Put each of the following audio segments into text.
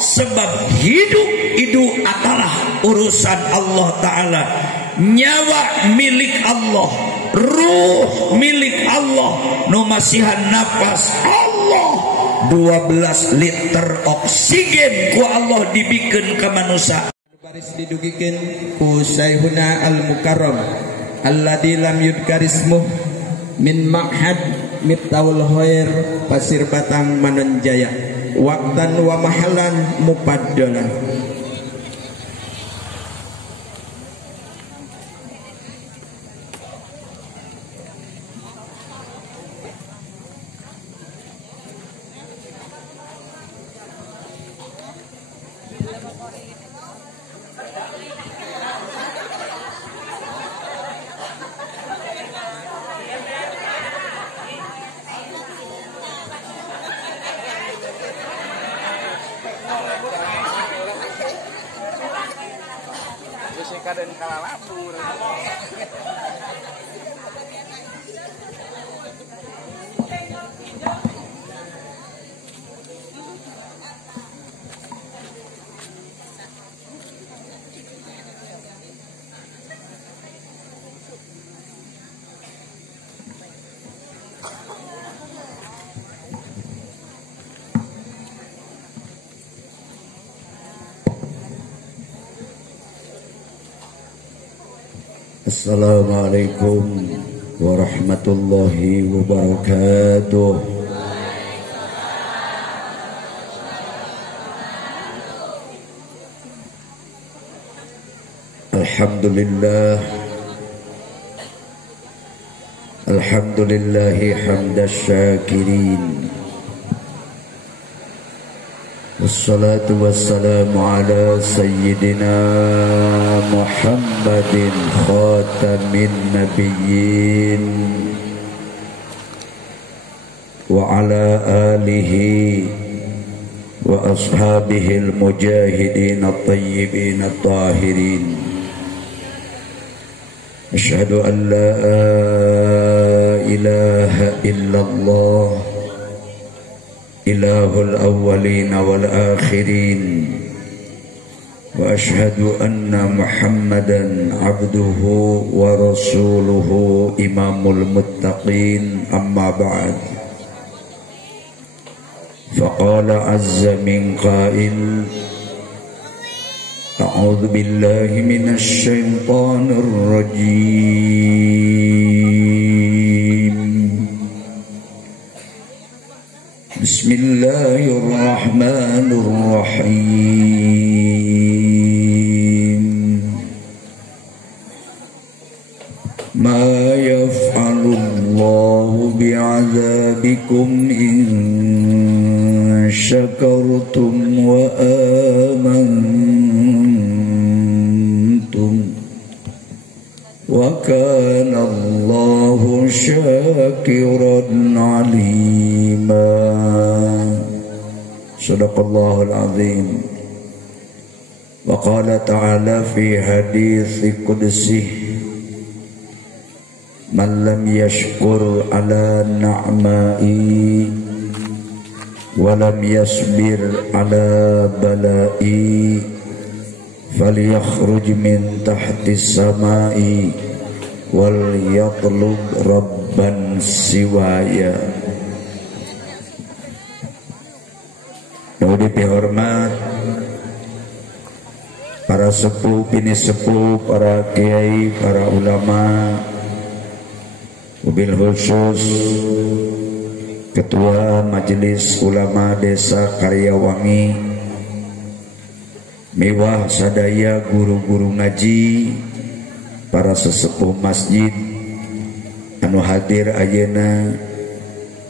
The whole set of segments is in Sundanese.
sebab hidup itu adalah urusan Allah Ta'ala. Nyawa milik Allah, ruh milik Allah, nu masihan nafas Allah. 12 liter oksigen ku Allah dibikin ke manusia. Baris didugikeun ku Syaihuna Al-Mukarram alladzi lam yudkarismuh min ma'had Miftahul Khair Pasir Batang Manunjaya waqtan wa mahalan mufaddalan. Dan kalah labur. Assalamualaikum warahmatullahi wabarakatuh. Alhamdulillah, alhamdulillahi hamdas syakirin. Wassalatu wassalamu ala sayyidina Muhammadin khatamin nabiyyin wa ala alihi wa ashabihi al-mujahidin at-tayyibin at-tahirin. Asyhadu an la ilaha illallah ilahul awwalin wal akhirin wa ashhadu anna Muhammadan abduhu wa rasuluhu imamul muttaqin amma ba'd. Faqala azza min qail a'udzu billahi minasy syaithanir rajim. Bismillahirrahmanirrahim. Ma yaf'alullahu bi'adzabikum in syakartum wa amantum wa kana Allahu syakiran alima. Sadaqallahul azim. Wa qala ta'ala fi hadits qudsi man lam yashkur ala na'mai wa lam yasbir ala balai falyakhruj min tahtis samai wal yatlub rabban siwaya. Yang dihormat para sepuh, bini sepuh, para kiai, para ulama, wabil khusus Ketua Majelis Ulama Desa Karyawangi, mewah sadaya guru-guru ngaji, para sesepuh masjid anu hadir ayeuna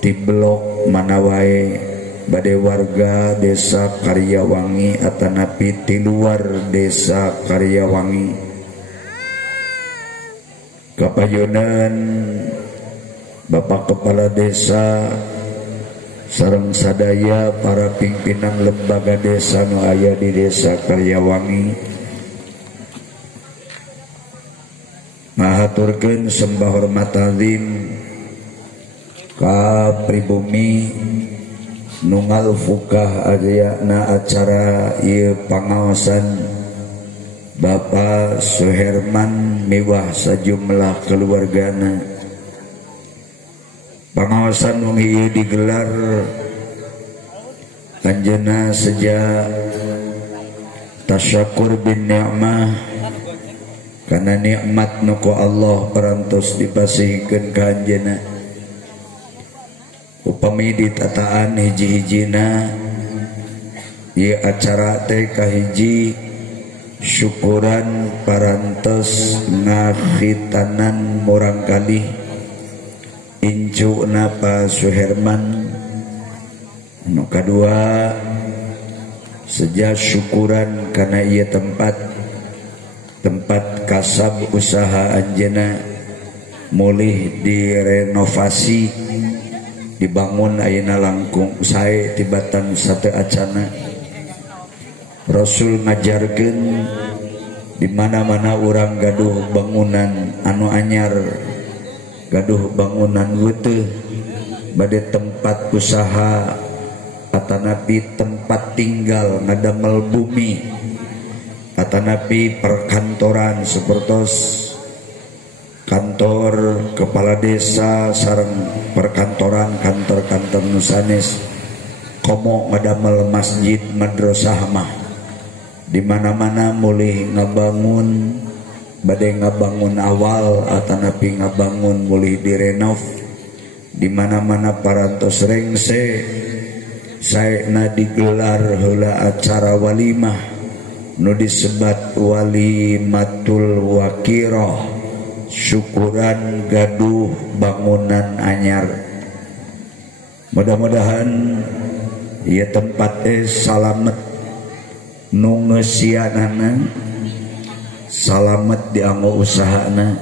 di blok Manawae bade warga Desa Karyawangi atanapi di luar Desa Karyawangi, kapayunan Bapak Kepala Desa sareng sadaya para pimpinan lembaga desa nu aya di Desa Karyawangi, ngahaturkeun sembah hormat azim ka pribumi nungal fukah adayana acara ieu pangaosan Bapak Suherman mewah sajumlah keluargana. Pangaosan wong ieu digelar anjeunna sejak tasyakur bin ni'mah karena nikmat nu ku Allah parantos dipasihkeun ka anjeunna. Upami ditataan hiji-hijina ieu acara teh kahiji syukuran parantos ngakhitanan murang kalih incu napa Suherman. Nu kadua sejak syukuran karena ieu tempat kasab usaha anjeunna mulih direnovasi dibangun ayeuna langkung sae tibatan sate acana. Rasul ngajarkeun di mana-mana urang gaduh bangunan anu anyar, gaduh bangunan weuteuh bade tempat usaha atanapi tempat tinggal ngadamel bumi atanapi perkantoran sepertos kantor kepala desa sareng perkantoran kantor-kantor nusanes komo ngadamel masjid madrasah mah di mana-mana mulih ngabangun bade ngabangun awal atanapi ngabangun mulih direnov di mana-mana parantos rengse saena digelar heula acara walimah nu disebat walimatul wakirah syukuran gaduh bangunan anyar. Mudah-mudahan ieu tempat salamet nu ngeusianana salamet dianggo usahana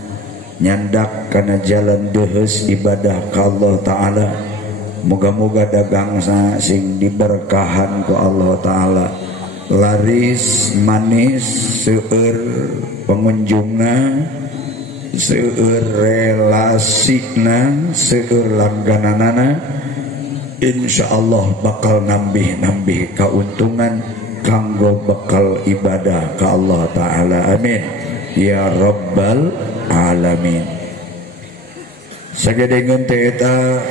nyandak kana jalan deus ibadah ka Allah taala. Moga-moga dagangna sing diberkahan ku Allah taala laris manis seueur pengunjungna seueur relasina seueur langgananana insyaallah bakal nambih kauntungan kanggo bakal ibadah ka Allah taala. Amin ya rabbal alamin. Sagedengeun teh eta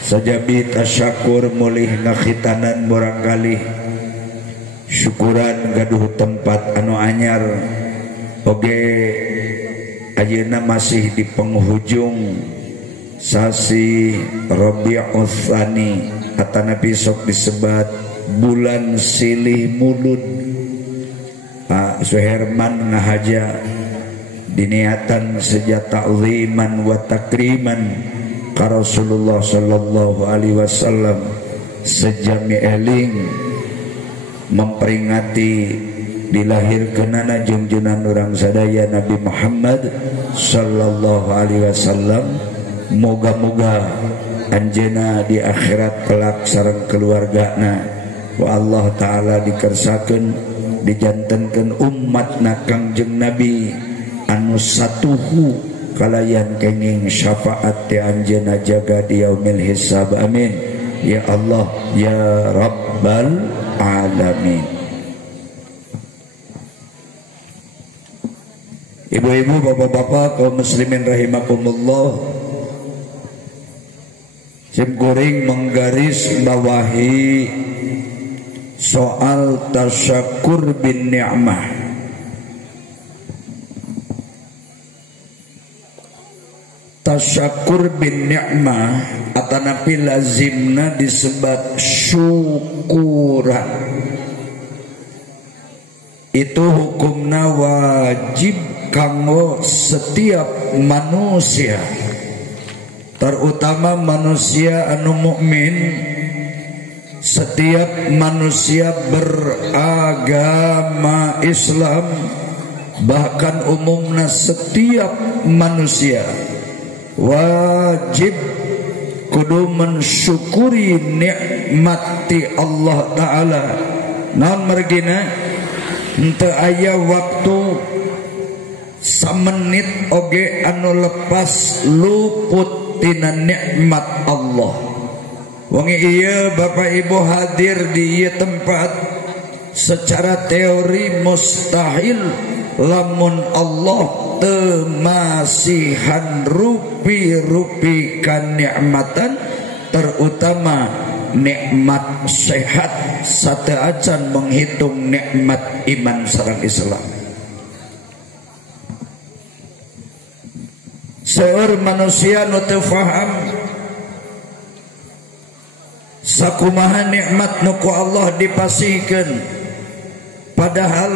sajabi tasyakur mulih ngakhitanan murang kalih syukuran gaduh tempat anu anyar oge ayeuna masih di penghujung sasi Rabiul Tsani atanapi sok disebat bulan silih mulud. Pak Suherman ngahaja diniatan sejak ta'ziman wa takriman ka Rasulullah sallallahu alaihi wasallam sejami eling memperingati dilahirkeunana junjunan urang sadaya Nabi Muhammad sallallahu alaihi wasallam. Moga-moga anjeunna di akhirat kelak sareng keluargana wa Allah taala dikersakeun dijantenkeun umatna Kangjeng Nabi anu satuhu kalayan kenging syafaat ti anjeunna jaga di yaumil hisab. Amin ya Allah ya rabbal alamin. Ibu-ibu, bapak-bapak, kaum muslimin rahimakumullah, Sim Kuring menggaris bawahi soal tasyakur bin ni'mah. Tasyakur bin ni'mah atanapi lazimna disebat syukuran. Itu hukumna wajib kanggo setiap manusia, terutama manusia anu mukmin, setiap manusia beragama Islam, bahkan umumnya setiap manusia wajib kudu mensyukuri nikmati Allah taala. Naon margina henteu aya waktu samenit oge anu lepas luput tina nikmat Allah. Wong iya Bapak Ibu hadir di ieu tempat secara teori mustahil lamun Allah teu masihan rupi-rupi kanikmatan terutama nikmat sehat sateuacan menghitung nikmat iman sareng Islam. Seueur manusia nu teu faham sakumaha nikmat nu ku Allah dipasihkeun, padahal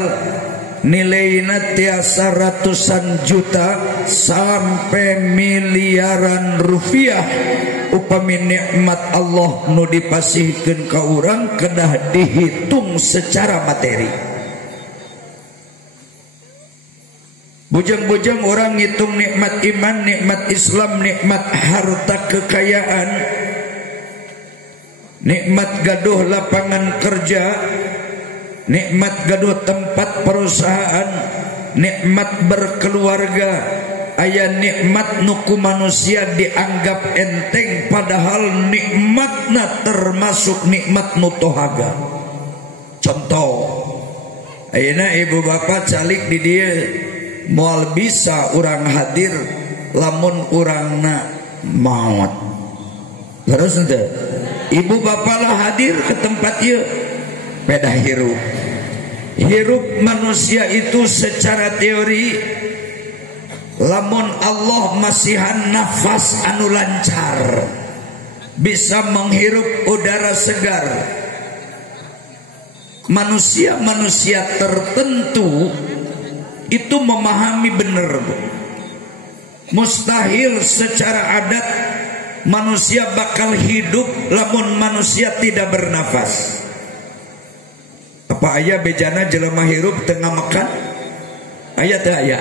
nilaina tiasa ratusan juta sampai miliaran rupiah upami nikmat Allah nu dipasihkeun ka urang kedah dihitung secara materi. Bujang-bujang orang ngitung nikmat iman, nikmat Islam, nikmat harta kekayaan, nikmat gaduh lapangan kerja, nikmat gaduh tempat perusahaan, nikmat berkeluarga, aya nikmat nuku manusia dianggap enteng padahal nikmatna termasuk nikmat nutohaga. Contoh, ayeuna ibu bapak calik di dia moal bisa orang hadir lamun urangna maut. Terus ente ibu bapak lah hadir ke tempat ieu beda hirup. Hirup manusia itu secara teori lamun Allah masihan nafas anu lancar bisa menghirup udara segar. Manusia-manusia tertentu itu memahami benar, mustahil secara adat manusia bakal hidup lamun manusia tidak bernafas. Apa aya bejana jelema hirup tengah makan? Aya teu aya?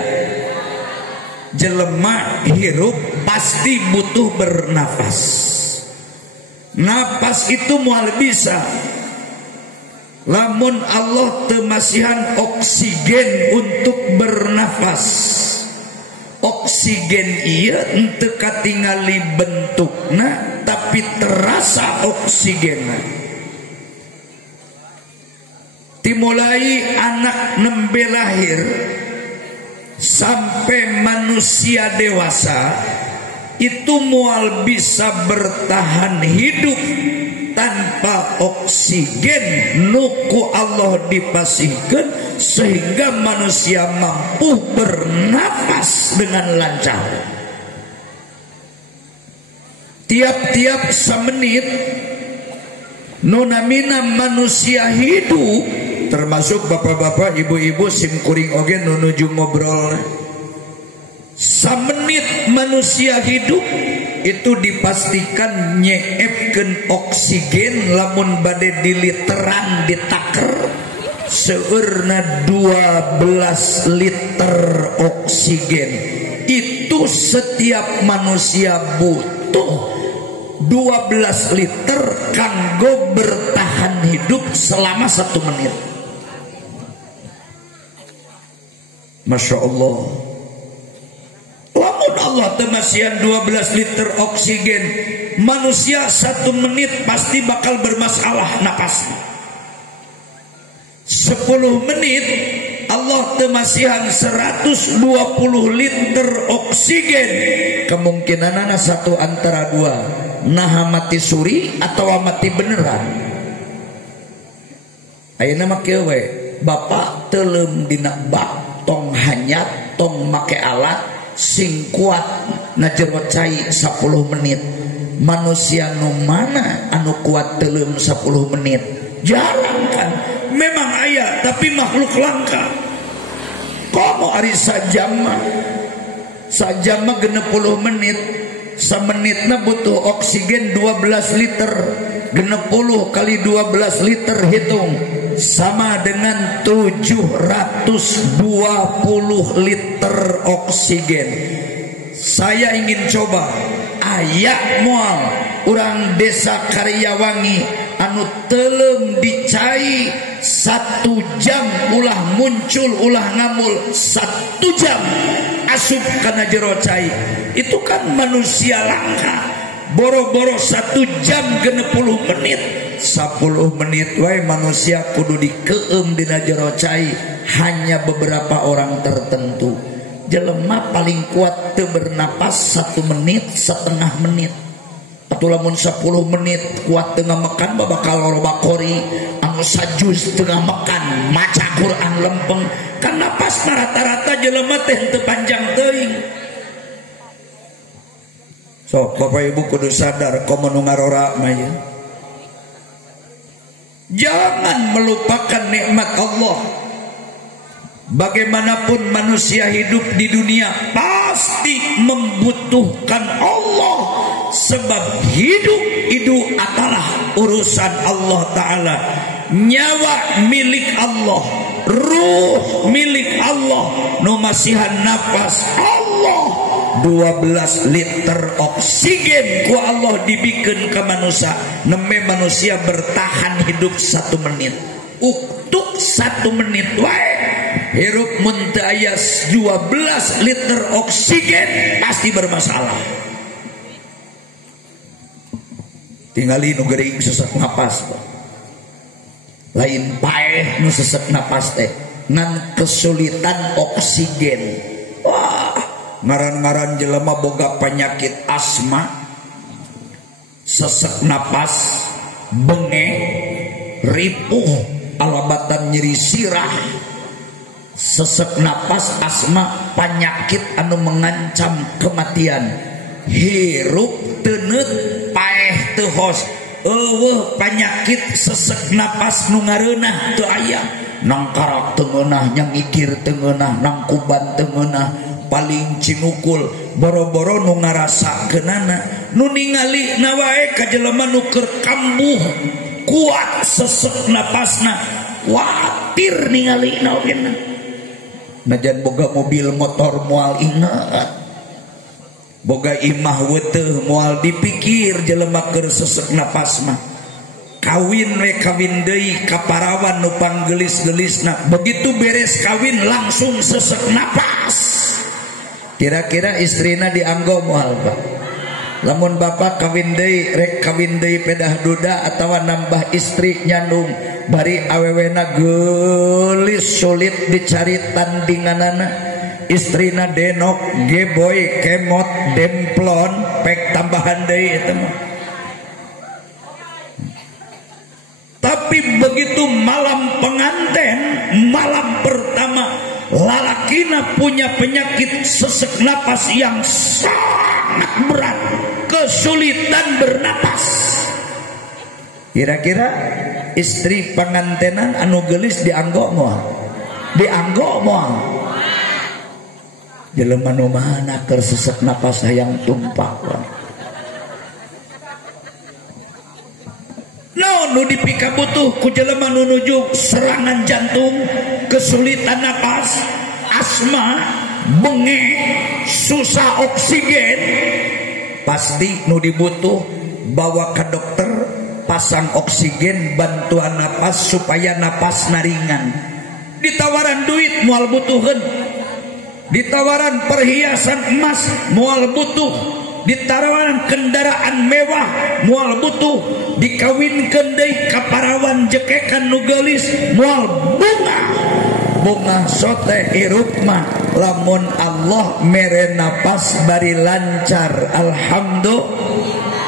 Jelema hirup pasti butuh bernafas. Nafas itu moal bisa lamun Allah teu masihan oksigen untuk bernafas. Oksigen ieu henteu katingali bentukna tapi terasa oksigenna. Dimulai anak nembe lahir sampai manusia dewasa itu mual bisa bertahan hidup tanpa oksigen nuku Allah dipasihkan sehingga manusia mampu bernafas dengan lancar. Tiap-tiap semenit nonamina manusia hidup, termasuk bapak-bapak ibu-ibu simkuring oge nunuju ngobrol. Samenit manusia hidup itu dipastikan nyeepkeun oksigen lamun bade diliteran ditaker seueurna 12 liter oksigen. Itu setiap manusia butuh 12 liter kanggo bertahan hidup selama 1 menit. Masya Allah. Lamun Allah temasian 12 liter oksigen, manusia 1 menit pasti bakal bermasalah napasnya. 10 menit Allah temasihan 120 liter oksigen, kemungkinan anak satu antara dua, nah mati suri atau mati beneran. Ayeuna mah kieu we, bapak teuleum dina bak tong hanyat tong make alat sing kuat na jero cai 10 menit. Manusia nu mana anu kuat teuleum 10 menit? Jarang kan? Memang aya tapi makhluk langka. Komo ari sajam mah 60 menit, samenitna butuh oksigen 12 liter. 60 kali 12 liter hitung sama dengan 720 liter oksigen. Saya ingin coba aya moal urang desa Karyawangi anu teuleum dicai 1 jam ulah muncul ulah ngamul 1 jam asup kana jero cai. Itu kan manusia langka. boro-boro 1 jam 60 menit 10 menit wae manusia kudu dikeum dina jero cai hanya beberapa orang tertentu. Jelema paling kuat teu bernapas 1 menit setengah menit atau lamun 10 menit kuat tengah makan babakal loba kori anu sajus tengah makan maca Quran lempeng kan napas rata-rata jelema teh teu panjang teuing. So Bapak Ibu kudu sadar komo nu ngarora mah ya. Jangan melupakan nikmat Allah. Bagaimanapun manusia hidup di dunia pasti membutuhkan Allah, sebab hidup itu adalah urusan Allah Ta'ala. Nyawa milik Allah, ruh milik Allah, nu masihan nafas Allah. 12 liter oksigen ku Allah dibikin ke manusia, neme manusia bertahan hidup 1 menit. Uktuk 1 menit wae hirup muntah aya 12 liter oksigen pasti bermasalah. Tingali nu gering sesek napas, lain paeh nu sesek napas teh ngan kesulitan oksigen. Wah, ngaran-ngaran jelema boga penyakit asma, sesek napas, benge, ripuh, alabatan nyeri sirah, sesek napas, asma, penyakit anu mengancam kematian. Hirup tenet paeh teu hos, eueuh penyakit sesek napas nu ngareunah teu aya, nang karak teu ngeunah, nya ngikir teu ngeunah, nang kuban teu ngeunah, paling cinukul boro-boro nu ngarasakeunana, nu ningalina wae ka jelema nu keur kambuh kuat sesek napasna, watir ningalina oge na. Najan boga mobil motor moal ingat, boga imah weuteuh moal dipikir jelema keur sesek napas mah. Kawin we kawin deui ka parawan nu panggelis-gelisna, begitu beres kawin langsung sesek napas. Kira-kira istrina dianggo moal Pak. Lamun bapak kawin deui rek kawin deui pedah duda atawa nambah istri nyandung bari awewena geulis sulit dicari tandinganana, istrina denok geboy kemot demplon pek tambahan deui eta mah. Tapi begitu malam penganten, malam pertama, lalakina punya penyakit sesek napas yang sangat berat, kesulitan bernapas. Kira-kira istri pengantenan anu gelis dianggo moal, dianggo moal. Jelema nu mana keur sesek napas hayang tumpah. No, nu dipika butuh ku jelema nu nuju serangan jantung, kesulitan napas, asma, benge, susah oksigen, pasti nu dibutuh bawa ke dokter, pasang oksigen, bantuan napas supaya napas naringan. Ditawaran duit moal butuheun, ditawaran perhiasan emas moal butuh, ditawaran kendaraan mewah moal butuh, dikawinkeun deui ka parawan jekekan nu geulis moal bunga sote hirup mah lamun Allah mere napas bari lancar alhamdulillah.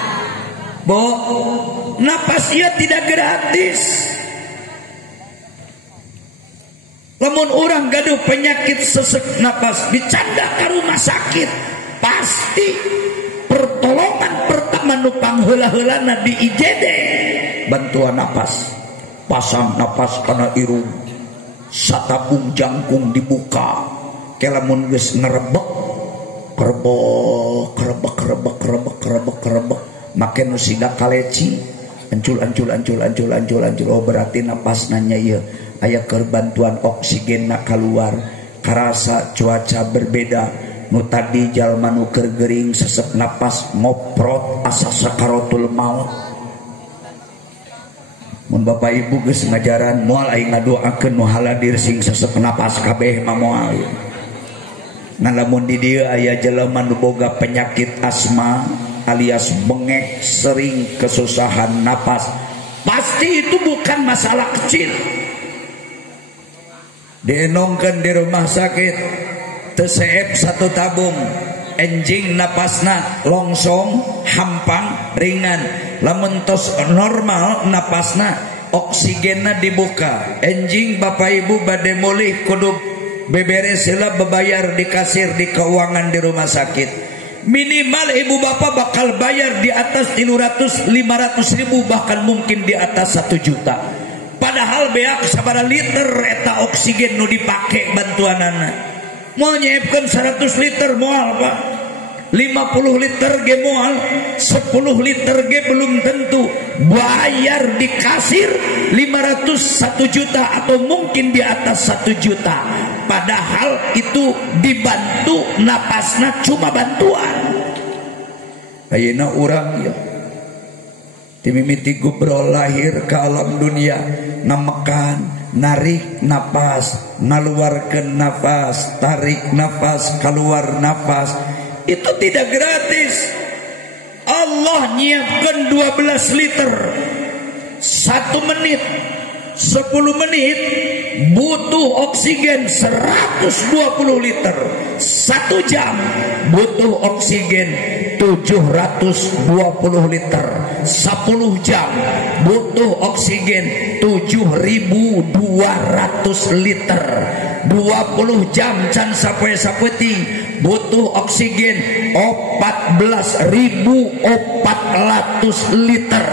Bo napas ieu tidak gratis. Lamun orang gaduh penyakit sesek napas dicandak ka rumah sakit, pasti pertolongan pertama nu pangheula-heulana di IGD bantuan napas, pasang napas kana irung, satabung jangkung dibuka, kelamun geus ngerebek kerebek make nu siga kaleci ancul oh berarti napas nanya ieu aya keur bantuan oksigen na keluar. Karasa cuaca berbeda, nu tadi jalma nu keur gering sesek napas ngoprot asa sakaratul maut. Mun Bapak Ibu geus ngajaran moal aing ngadoakeun nu haladir sing sesek napas kabeh mah moal. Nah lamun di dieu aya jelema nu boga penyakit asma, alias bengek, sering kesusahan napas, pasti itu bukan masalah kecil. Dienongkan di rumah sakit, teseep satu tabung, enjing napasna longsong, hampang, ringan. Lamun tos normal napasna, oksigenna dibuka. Enjing bapak ibu bade mulih kudu beberes heula bebayar di kasir di keuangan di rumah sakit. Minimal ibu bapak bakal bayar di atas 300-500 ribu, bahkan mungkin di atas 1 juta. Padahal beak sabara liter eta oksigen nu dipake bantuanana. Moal nyiapkeun 100 liter moal Pak, 50 liter ge moal, 10 liter ge belum tentu. Bayar di kasir 500, 1 juta atau mungkin di atas 1 juta. Padahal itu dibantu napasna cuma bantuan. Ayeuna urang ya timimiti gubrol lahir ke alam dunia, namekan, narik napas, naluarkeun nafas, tarik nafas, keluar nafas. Itu tidak gratis. Allah nyiapkan 12 liter 1 menit, 10 menit butuh oksigen 120 liter. 1 jam butuh oksigen 720 liter. 10 jam butuh oksigen 7.200 liter. 20 jam can sapoe-sapoeting butuh oksigen 14.400 liter.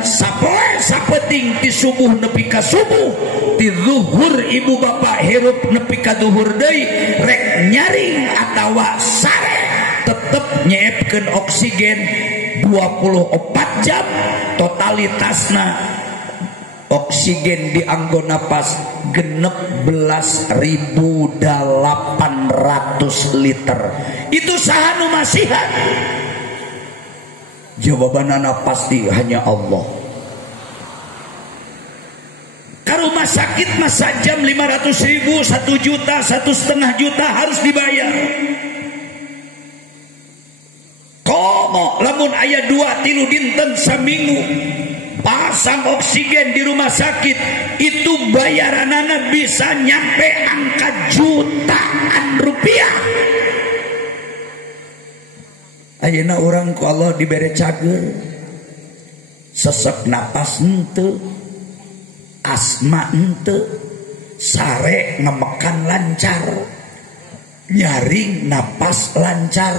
Sapoe-sapoeting ti subuh nepi ka subuh, ti zuhur ibu bapak hirup nepi ka zuhur deui, rek nyaring atawa sare tetep nyiapkeun oksigen 24 jam. Totalitasna oksigen di anggo napas 16.800 liter. Itu saha nu masihan? Jawabanana pasti hanya Allah. Ke rumah sakit masa jam 500.000, 1 juta, 1,5 juta harus dibayar. Komo lamun aya 2-3 dinten saminggu pasang oksigen di rumah sakit, itu bayaranana bisa nyampe angka jutaan rupiah. Ayeuna urang ku Allah dibere cager, sesek napas henteu, asma henteu, sare ngemekan lancar, nyaring napas lancar.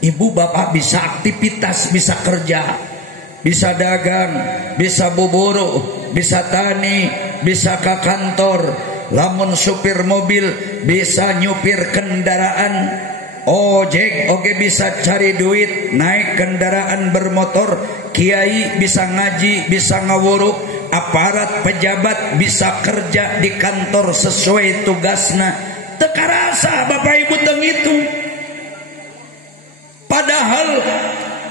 Ibu bapak bisa aktivitas, bisa kerja, bisa dagang, bisa buburu, bisa tani, bisa ke kantor. Lamun supir mobil bisa nyupir kendaraan, ojek oke bisa cari duit, naik kendaraan bermotor. Kiai bisa ngaji, bisa ngawuruk. Aparat pejabat bisa kerja di kantor sesuai tugasna. Teka rasa bapak ibu teng itu. Padahal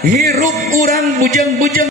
hirup urang bujang-bujang